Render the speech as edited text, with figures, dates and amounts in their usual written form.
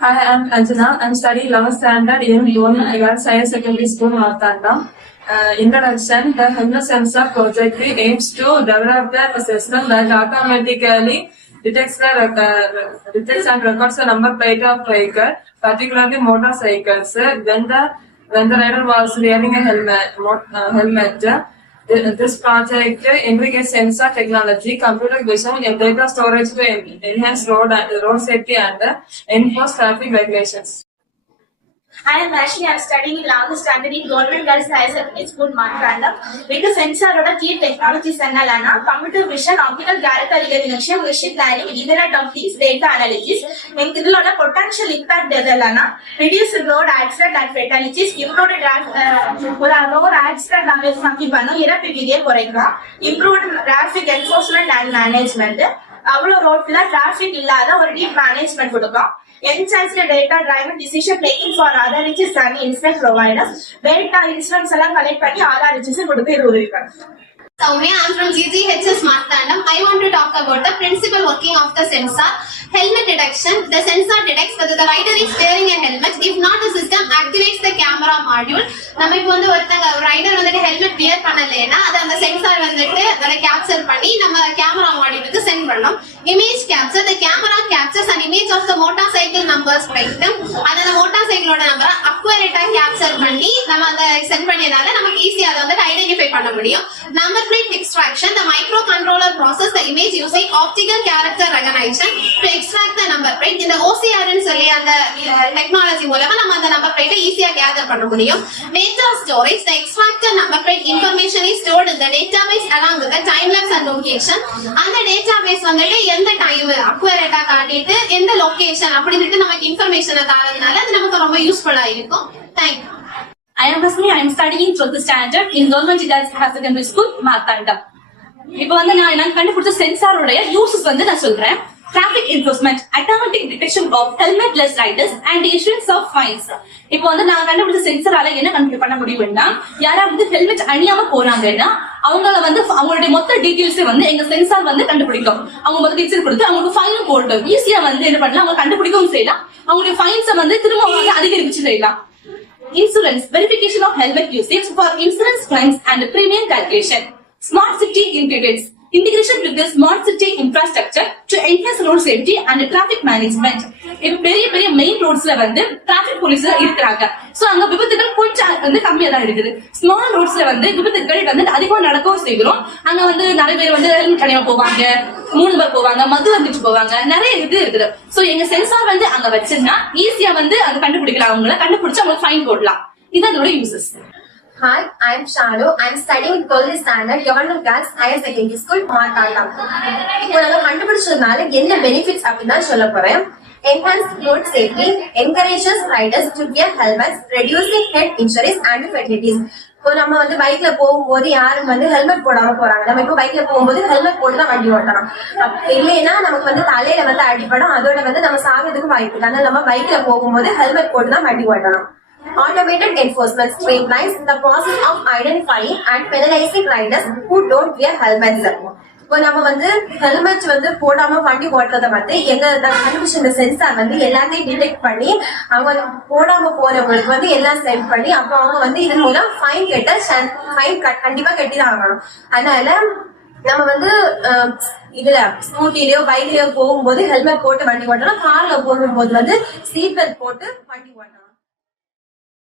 Hi, I'm Anjana. I'm studying 11th standard in Girls Higher Secondary School, Martanda. Introduction. The helmet sensor project aims to develop the system that automatically detects and records the number plate of vehicle, particularly motorcycles. When the rider was wearing a helmet. This project integrates sensor technology, computer vision, and data storage to enhance road safety and enforce traffic regulations. I am Ashley. I am studying in 11th standard in Government Girls Higher Secondary School, Martanda. With the sensor key technologies and computer vision, optical character recognition, machine learning, Internet of Things, data analysis. Menkidloda potential impact reduce road accident and fatalities, improve road accident improved traffic enforcement and management. ரோட்ல traffic இல்லாத ஒரு deep management கொடுக்கும். Enhanced data driven decision making for authorities and inspect providers. Data instructions எல்லாம் collect பண்ணி authorities கொடுத்து இது உதவி பண்ணும். Soumya, I'm from GGHS Marthandam. I want to talk about the principal working of the sensor. Helmet detection. The sensor detects whether the rider is wearing a helmet. If not, the system activates the camera module. நம்ம இப்போ வந்து ஒருத்தங்க rider வந்துட்டு helmet wear பண்ணலைன்னா அதை அந்த sensor வந்துட்டு அதை கேப்சர் பண்ணி நம்ம கேமரா மாடியூலுக்கு சென்ட் பண்ணோம். Image capture. The camera captures an image of the motorcycle numbers plate. அது அந்த மோட்டார் சைக்கிளோட நம்பரை அக்யூரேட்டா கேப்சர் பண்ணி நம்ம அதை சென்ட் பண்ணியதால நமக்கு ஈஸியா அதை வந்து ஐடென்டிஃபை பண்ண முடியும். Number plate extraction. The microcontroller process the image using optical character recognition to extract the number plate. இந்த OCR ன்னு சொல்லி அந்த டெக்னாலஜி மூலமா நம்ம அந்த நம்பர் பிளேட்டை ஈஸியா கேதர் பண்ண முடியும். Data storage. The extracted number plate information is stored in the database along with the time lapse and location. அந்த database வந்துட்டு எந்த டைம் அக்யூரேட்டா காட்டிட்டு எந்த லொகேஷன் அப்படின்ட்டு நமக்கு இன்ஃபர்மேஷனை தரதுனால அது நமக்கு ரொம்ப யூஸ்ஃபுல்லா இருக்கும். Thank you. I am Rasmi. I am studying 12th standard in Government Girls Higher Secondary School, Martanda. இப்போ வந்து நான் கண்டுபிடிச்ச சென்சாரோட யூசஸ் வந்து நான் சொல்றேன். Traffic enforcement, automatic detection of helmetless riders and issuance of fines. இப்போ வந்து நான் கண்டுபிடிச்ச சென்சாரால என்ன கண்டுபிடி பண்ண முடியும்னா, யாராவது வந்து ஹெல்மெட் அணியாம போறாங்கன்னா அவங்கள வந்து அவங்களுடைய மொத்த டீடைல்ஸை வந்து எங்க சென்சார் வந்து கண்டுபிடிக்கும். அவங்க மொத்த டீடைல்ஸ் கொடுத்து அவங்களுக்கு ஃபைனும் போடும். ஈஸியா வந்து என்ன பண்ணலாம், அவங்க கண்டுபிடிக்கவும் செய்யலாம். அவங்களுடைய ஃபைன்ஸை வந்து திரும்ப அதிகரிச்சு செய்யலாம். Insurance, verification of helmet usage for insurance claims and premium calculation. Smart city ingredients, integration with the smart city infrastructure to enhance road safety and traffic management. இப்ப பெரிய மெயின் ரோட்ஸ்ல வந்து டிராபிக் போலீஸ் இருக்கிறாங்க. சோ அங்க விபத்துகள் கொஞ்சம் வந்து கம்மியா தான் இருக்குது. ஸ்மால் ரோட்ஸ்ல வந்து விபத்துகள் வந்து அதிகமா நடக்கவும் செய்கிறோம். அங்க வந்து நிறைய பேர் வந்து ஹெல்மெட் அணியாம போவாங்க, 3 பேர் போவாங்க, மது அடிச்சு போவாங்க, நிறைய இது இருக்குது. சோ எங்க சென்சார் வந்து அங்க வச்சிருந்தா ஈஸியா வந்து அதை கண்டுபிடிக்கலாம். அவங்கள கண்டுபிடிச்சு அவங்களுக்கு ஃபைன் போடலாம். இது அதோட uses. Hi, I'm Shanu. I'm studying 12th standard Government Girls Higher Secondary School, Martanda. இப்போ நம்ம கண்டுபிடிச்சதுனால என்ன பெனிஃபிட்ஸ் அப்படின்னு தான் சொல்ல போறேன். Enhanced road safety, encourages riders to wear helmets, reducing head injuries and fatalities. இப்போ நம்ம வந்து பைக்ல போகும்போது யாரும் வந்து ஹெல்மெட் போடாம போறாங்க. நம்ம இப்போ பைக்ல போகும்போது ஹெல்மெட் போட்டு தான் வண்டி ஓட்டணும். இல்லைன்னா நமக்கு வந்து தலையில வந்து அடிப்படும். அதோட வந்து நம்ம சாகிறதுக்கு வாய்ப்பு இருக்கு. அதனால நம்ம பைக்ல போகும்போது ஹெல்மெட் போட்டு தான் வண்டி ஓட்டணும். Automated enforcement streamlines the process of identifying and penalizing riders who don't wear helmets. இப்போ நம்ம வந்து ஹெல்மெட் வந்து போடாம வண்டி ஓட்டுறத வந்து எங்க கண்டுபிடிச்ச சென்சார் வந்து எல்லாத்தையும் டிடெக்ட் பண்ணி அவங்க போடாம போறவங்களுக்கு வந்து எல்லாம் சென்ட் பண்ணி அப்போ அவங்க வந்து இதன் மூலம் ஃபைன் கண்டிப்பா கட்டிதான் ஆகணும். அதனால நம்ம வந்து இதுல ஸ்கூட்டிலயோ பைக்லயோ போகும்போது ஹெல்மெட் போட்டு வண்டி ஓட்டணும். கார்ல போகும்போது வந்து சீட் பெல்ட் போட்டு வண்டி ஓட்டணும்.